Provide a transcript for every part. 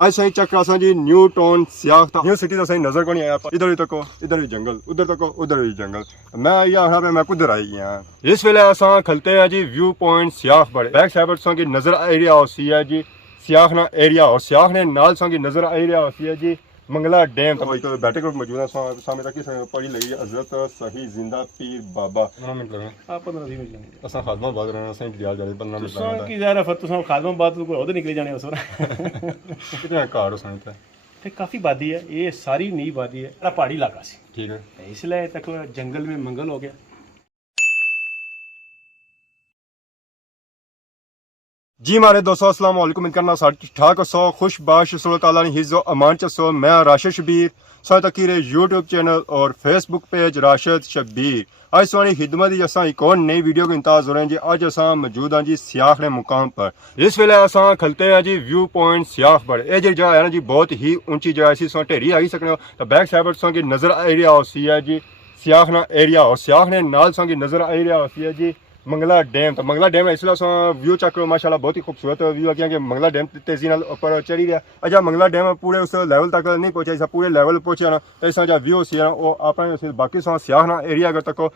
आज सही चक्कर असा जी न्यू टाउन सियाख न्यू सिटी तो सही नजर को नहीं आया। इधर भी तको इधर भी जंगल, उधर तको उधर भी जंगल। मैं यहाँ पे मैं कुधर आई यहाँ इस वेले असा खलते हैं जी व्यू पॉइंट सियाख बड़े बैक साइड की नजर एरिया होती है जी सियाख ना एरिया और सियाख ने नाल की नजर एरिया होती है जी मंगला डैम। तो भाई तो बैठक मौजूद है सामने तक पड़ी लगी हजरत सही जिंदा पीर बाबा 15 मिनट लगे। हां 15-20 मिनट लगे। असा खादमा बाद रहना सही डियाल जाले 15 मिनट लगे। की जा रहा फिर तो खादमा बाद कोई उधर निकले जाने उस कितना कार हो संत ते काफी वादी है, ये सारी नई वादी है, पहाड़ी इलाका सी। ठीक है इसलिए तक जंगल में मंगल हो गया। जी मारे दोस्तों अस्सलाम वालेकुम करना ठाक सो खुशबाश अल्लाह ताला ने हिज़्ज़ो अमान चसो। मैं राशिद शबीर सो तकीरे यूट्यूब चैनल और फेसबुक पेज राशिद शबीर। आज सोनी खिदमत ही असा एक और नई वीडियो को इंतजार हो रहे हैं जी। आज असा मौजूद हैं जी सियाख ने मुकाम पर। इस वेले असा खलते हैं जी व्यू पॉइंट सियाख पर। ये जी जगह है ना जी बहुत ही ऊंची जगह सी सो ढेरी आ सकते हो। तो बैक साइड की नजर एरिया होती है जी सियाख ना एरिया और सियाख ने नाल की नजर एरिया होती है जी मंगला डैम। तो मंगला डैम इसलिए व्यू चेक करो माशाल्लाह बहुत ही खूबसूरत व्यू है कि मंगला डैम तेजी नाल ऊपर चढ़ी गया। अच्छा मंगला डैम पूरे उस लेवल तक नहीं पहुंचा, इस पूरे लेवल पहुंचा ना तो इस व्यू सी वो अपने बाकी सियाह ना एरिया अगर तको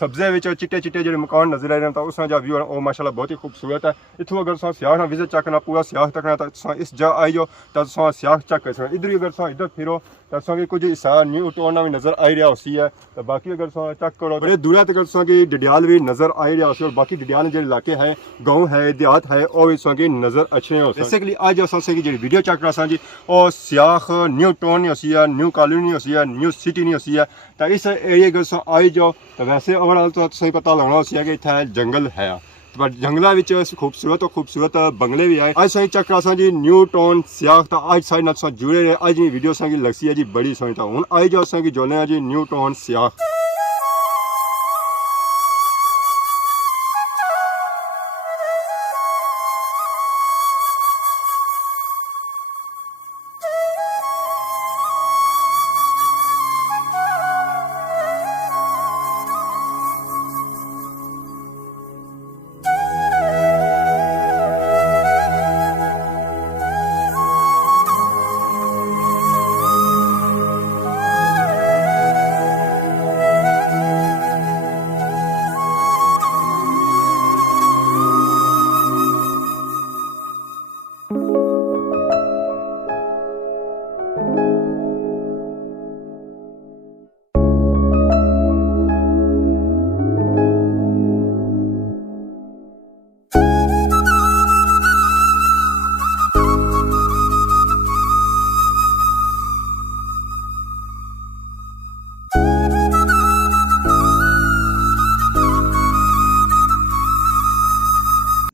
सब्जे में चिट्टे चिट्टे जो मकान नजर आ रहे हैं तो उस व्यू है वो माशाल्लाह बहुत ही खूबसूरत है। इतों अगर सियाह ना विजिट चेक करना पूरा सियाह तकना तो इस जगह आई जाओ तो सियाह चेक कर सकते। इधर अगर इधर फिरो तो भी कुछ हिस्सा न्यू टाउन भी नजर आ रहा होती है। तो बाकी अगर चेक करो बड़े दूर तक कि डडियाल भी नजर आ रहा होती है और बाकी डडियाल जो इलाके है गाँव है देहात है वो भी नजर अच्छे हो। बेसिकली आज असें जी वीडियो चेक करा जी और सियाख न्यू टाउन नहीं होती है, न्यू कॉलोनी होती है, न्यू सिटी नहीं होती है। तो इस एरिया अगर आई जाओ तो वैसे ओवरऑल तो सही पता लगना होती है कि इतना जंगल है पर जंगलों में खूबसूरत बंगले भी आए। आज सही चेक करा जी न्यू टाउन सियाख। तो आज साइड नाल जुड़े रहे आज वीडियो की लगती है जी बड़ी सोनी। तो हूँ आई जाओ की जोले हैं जी न्यू टाउन सियाख।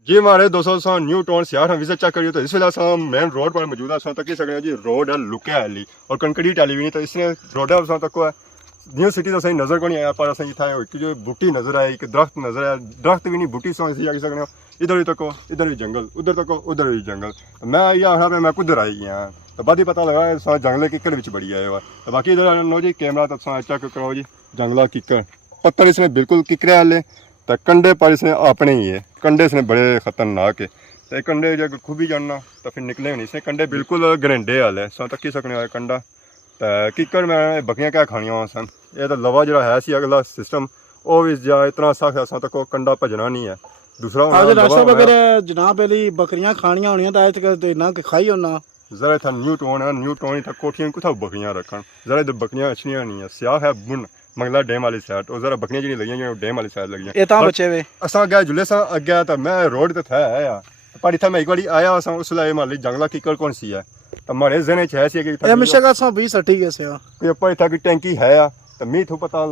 जी हमारे दोस्तों न्यू टाउन सियाख विजिट चेक करिए तो इस वेले मेन रोड पर मौजूद है। तक सकते जी रोड है लुके वाली और कंक्रीट वाली भी नहीं। तो इसने रोड है तक न्यू सिटी तो सही नजर को नहीं आया पर असं इतना जो बूटी नजर आई एक दरख्त नजर आया दरख्त भी नहीं बूटी सो आगे सकते हो। इधर भी तको इधर भी जंगल, उधर तको उधर भी जंगल। मैं यहाँ पे मैं कुधर आई यहाँ तो बाद ही पता लगा जंगल किक्कर भी बड़ी आए हुआ। तो बाकी इधर नो जी कैमरा तो चेक करो जी जंगला किक्कर पत्थर इसने बिल्कुल किकरे वाले तो कंडे पर इसने अपने ही है। कंडे इसने बड़े खतरनाक है। तो कंडे जब खूबी जानना तो फिर निकले नहीं इसने कंडे बिल्कुल गरेंडे वाले सो तक ही सकने वाले कंडा। तो किक्कर में बकरियां क्या खानिया सन ये तो लवा जो है सी अगला सिस्टम वो भी जा इतना सख्त है तक कंडा भजना नहीं है। दूसरा जनाब बकरियां खानिया होनी तो ना खाई होना जरा था न्यू टाउन है। न्यू टाउन था कोठियां कुछ बकरियां रखन जरा इधर बकरियां अच्छियां नहीं है। सियाह है बुन मंगला डैम वाली साइड और जरा बकरियां जी लगी डैम वाली साइड लगी बचे असा गया जुले सा अगे तो मैं रोड तो था यार पर इतना मैं एक बार आया उस मान ली जंगला किकर कौन सी है। तो हमारे जहन है कि टैंकी है तो मी थू पता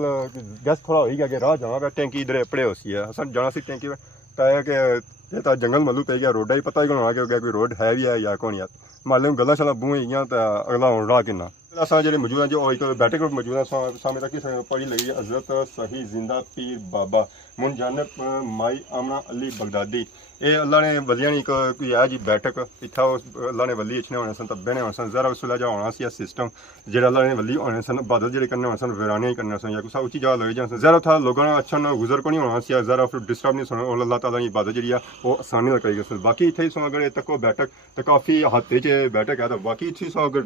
गैस थोड़ा हो गया राह जावा टैंकी इधर पड़े होती है अस जाना सी टैंकी में तो जंगल मलू पे गया रोडा ही पता ही होना कि कोई रोड है भी है या कौन यार मान लो गल्ला शला बूह गई तो अगला हूँ राह कि असा जो मौजूद है जो एक बैठक मौजूद है सामने तक पड़ी लगी हजरत सही जिंदा पीर बाबा। मुनजानब माई आमना अली बगदादी ये अल्लाह ने वलियां नी कोई है जी बैठक इत्था अल्लाह ने वली इच्छने होने सन तो बहने होने सन जरा उस वेले जो होना सी सिस्टम जेह्ड़ा अल्लाह ने वली होने सन इबादत जेह्ड़े करने होने सन वीराने ही करने सन या कुछ उच्ची जगह लगे जाने सन जरा था लोगों ने अच्छा ना गुजर को नहीं होना सी जरा फिर डिस्टर्ब नहीं सुना और अल्लाह ताला की इबादत जी है वो आसानी नाल करी गई बाकी इत्थे सो अगर तक बैठक तो काफ़ी हाथे च बैठक है तो बाकी इत्थे सो अगर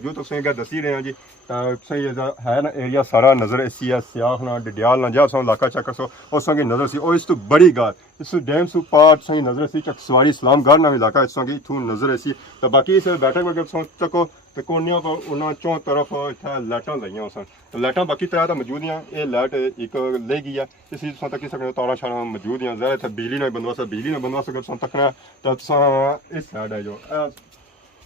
व्यू तो सही अगर दसी रहे हैं जी सही है ना एरिया सारा नज़र ऐसी है सियाख ना डडियाल ना जा सो इलाका चक्कर सो उस की नज़र सी और इस तो बड़ी गार इस डैम सू पार्ट सही नज़र सी चकसवाड़ी इस्लाम गार नाम इलाका इस की इथू नज़र ऐसी तो बाकी इस बैठक अगर सो तको तो कोनिया को उन्होंने चौं तरफ इतना लाइटां लगियां सन तो लाइटां बाकी तरह तो मौजूद हैं ये लाइट एक ले गई है इसी सो तक सकते तारा शारा मौजूद हैं ज़्यादा इतना बिजली ना बंदोबस्त अगर सो तकना तो इस साइड है जो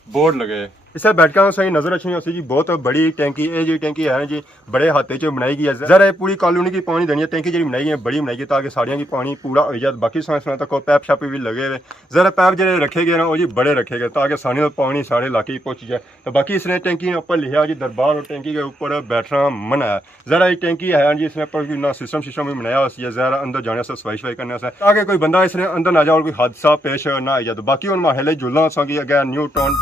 बोर्ड लगे इसे बैठक सही नजर अच्छी है जी बहुत बड़ी टैंकी ये जी टैंकी है जी बड़े हाथे च बनाई गई है जरा पूरी कॉलोनी की पानी देनी है टैंकी जी बनाई है बड़ी बनाई गई ताकि साड़ियाँ की पानी पूरा हो जाए बाकी सुना तक पैप शैप भी लगे हुए जरा पैप जो रखे गए ना वो जी बड़े रखे गए ताकि आसानी से पानी सारे इलाके पहुँच जाए तो बाकी इसने टैंकी ऊपर लिखा जी दरबार और टैंकी के ऊपर बैठना मना है जरा ये टैंकी है जी इसने ऊपर ना सिस्टम भी बनाया हुआ जरा अंदर जाने से सफाई करने से ताकि कोई बंदा इसने अंदर ना जाए और कोई हादसा पेश ना आ जाए बाकी उन महल जुलना सो अगर न्यू टाउन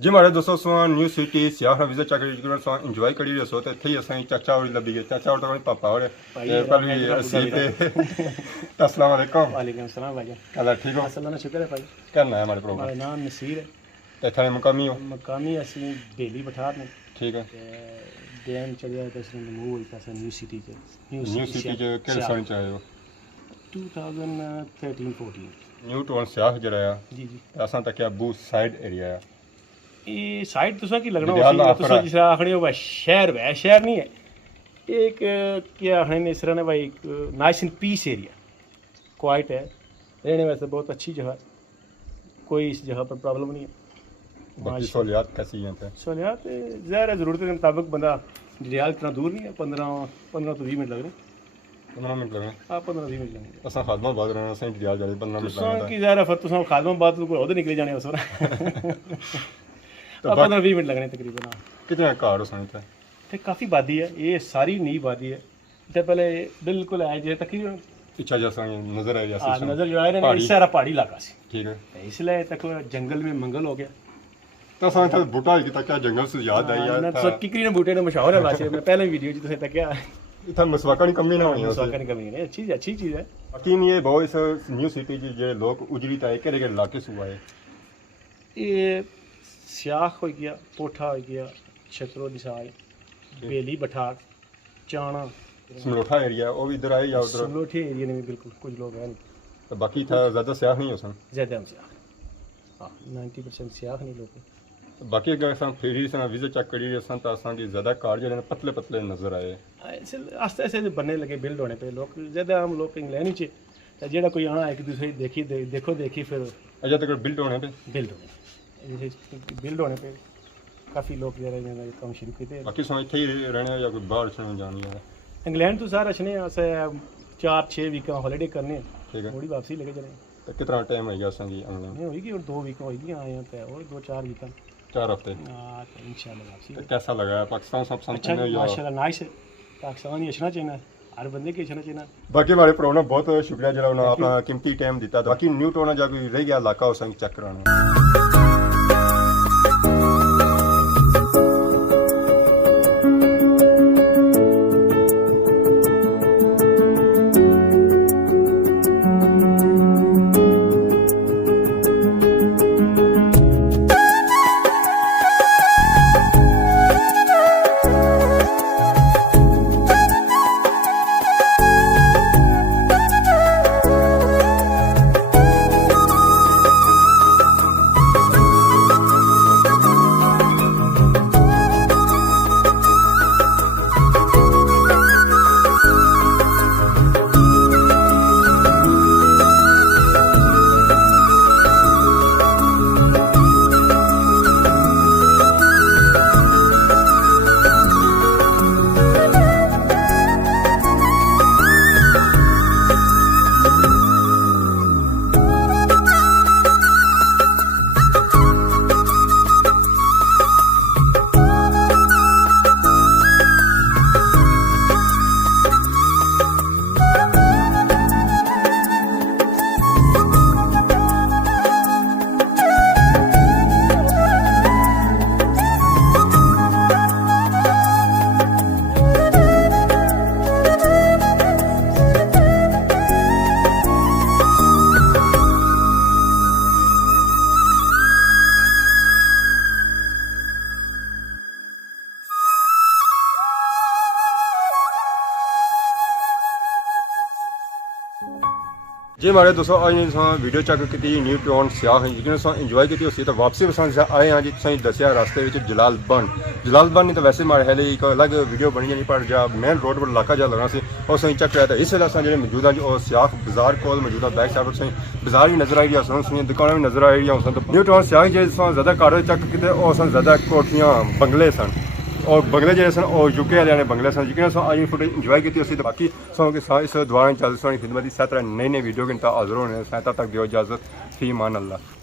जी हमारे दोस्तों सो न्यू सिटी सियाख विजिट चक्कर सो इंजॉय करी रहे सो तो इतने ही असें चाचा और लभी गए चाचा और तो पापा और पर भी असी ते अस्सलाम वालेकुम वालेकुम सलाम भाई कल ठीक हो अल्लाह का शुक्र है भाई करना है हमारे प्रोग्राम मेरा नाम नसीर है ते थाने मुकामी हो मकामी असी बेली बठार ने ठीक है देन चलिया तो इसने मूव पैसा न्यू सिटी च केड़े सन च आए हो 2013-14 न्यू टाउन सियाख जरा जी जी असां तक बू साइड एरिया ये साइड तुसा की लगना दरियाल होसी तुसा आखरा। जिस आखने हो भाई शहर है, शहर नहीं है एक क्या आखने ने इस तरह ने भाई एक nice and peace area, quiet है, रहने वैसे बहुत अच्छी जगह, कोई इस जगह पर प्रॉब्लम नहीं है। बाकी सहूलियात कैसी हैं पे? सहूलियात ज़ाहिर है ज़रूरत के मुताबिक बंदा दरियाल इतना दूर नहीं है, 15 तो 20 मिनट लग रहे हैं। 15 मिनट लगने? हाँ 15-20 मिनट लगेंगे। असां खादमाबाद रहना, असां दरियाल जाते 15 मिनट तुसां लगदा की ज़ाहिर है फिर तुसां खादमाबाद तो उधर निकले जाने उस तो 15-20 मिनट लगने तकरीबन। हाँ कितने घर उस पे? ते काफ़ी वादी है, ये सारी नई वादी है। तो पहले बिल्कुल है जो तकरीबन पीछा जैसा नजर है जैसा नज़र जो आए ना, सारा पहाड़ी इलाका से, ठीक है। इसलिए तक जंगल में मंगल हो गया। तो असां इत्थे बूटा कीता क्या जंगल से याद आई यार तो किकरी ने बूटे ने मशहूर है लाशे में पहले वीडियो जी तुसें तक्या इत्थे मसवाका दी कमी ना होनी उस मसवाका नहीं कमी नहीं, अच्छी चीज़ है। यकीन ये बहुत इस न्यू सिटी जे लोग उजड़ी ताए केड़े इलाके से हुआ है? ये सियाख हो गया, कोठा हो गया, छतरो दिसाल, बेली बठाक, चाणा, समलोठा एरिया है, वो भी इधर आए या उधर? समलोठी एरिया में बिल्कुल कुछ लोग हैं नहीं, तो बाकी था ज़्यादा सियाह नहीं हो सन? ज़्यादा हम सियाख, हाँ 90% सियाख नहीं लोग। बाकी अगर असां फिरी सा विजिट चेक करी असां तो असां की ज़्यादा कार जो पतले पतले नजर आए। ऐसे आस्ते आस्ते बनने लगे, बिल्ड होने पे लोग ज़्यादा हम लोग कहीं लेनी चाहिए, तो जेड़ा कोई आना एक दूसरे देखी फिर अजय तक बिल्ड होने पे बिल्ड होने पे काफ़ी लोग जरा काम शुरू किए। बाकी सो इत्थे ही रहने या कोई बाहर छने जानी है? इंग्लैंड तो सारा अच्छे अस 4-6 वीक हॉलीडे करने, ठीक है। थोड़ी वापसी लेके चले। तो कितना टाइम है असां की इंग्लैंड? नहीं होगी और 2 वीक होगी आए हैं, तो और 2-4 वीक 4 हफ्ते। हाँ तो इंशाल्लाह वापसी। तो कैसा लगा पाकिस्तान सब अच्छा समझने या? माशाल्लाह नाइस है, पाकिस्तान ही अच्छना चाहिए, हर बंदे के अच्छना चाहिए। बाकी हमारे प्रोग्राम बहुत शुक्रिया जरा उन्होंने अपना कीमती टाइम दिता। बाकी न्यू टोना जा कोई रह गया इलाका उस चेक कराना। जी हमारे दोस्तों आज वीडियो चेक की न्यू टाउन सियाख जिन्हें इंजॉय की उसी तो वापसी आए हैं जी तुम दसिया रास्ते में जलाल नहीं तो वैसे हमारे हाले एक अलग वीडियो बनी नहीं पर जहाँ मेन रोड पर इलाका जहाँ लगना से और सही चेक कराया था। इस वेले जो मौजूद हैं और सियाख बाजार को मौजूदा बैक साइड पर सही बाजार भी नजर आई रही है, दुकानें भी नजर आई रही तो न्यू टाउन सियाख जो ज़्यादा घर चेक किए और ज़्यादा कोठियाँ बंगले सन और बंगले जो सन और यूके वाले ने बंगले सन जिन्हें आज फुटेज इंजॉय की उसी तो बाकी इस दौरान इजाजत खिदमत इस तरह नई वीडियो के हाजिर होने तक दियो इजाजत फी मान अल्लाह।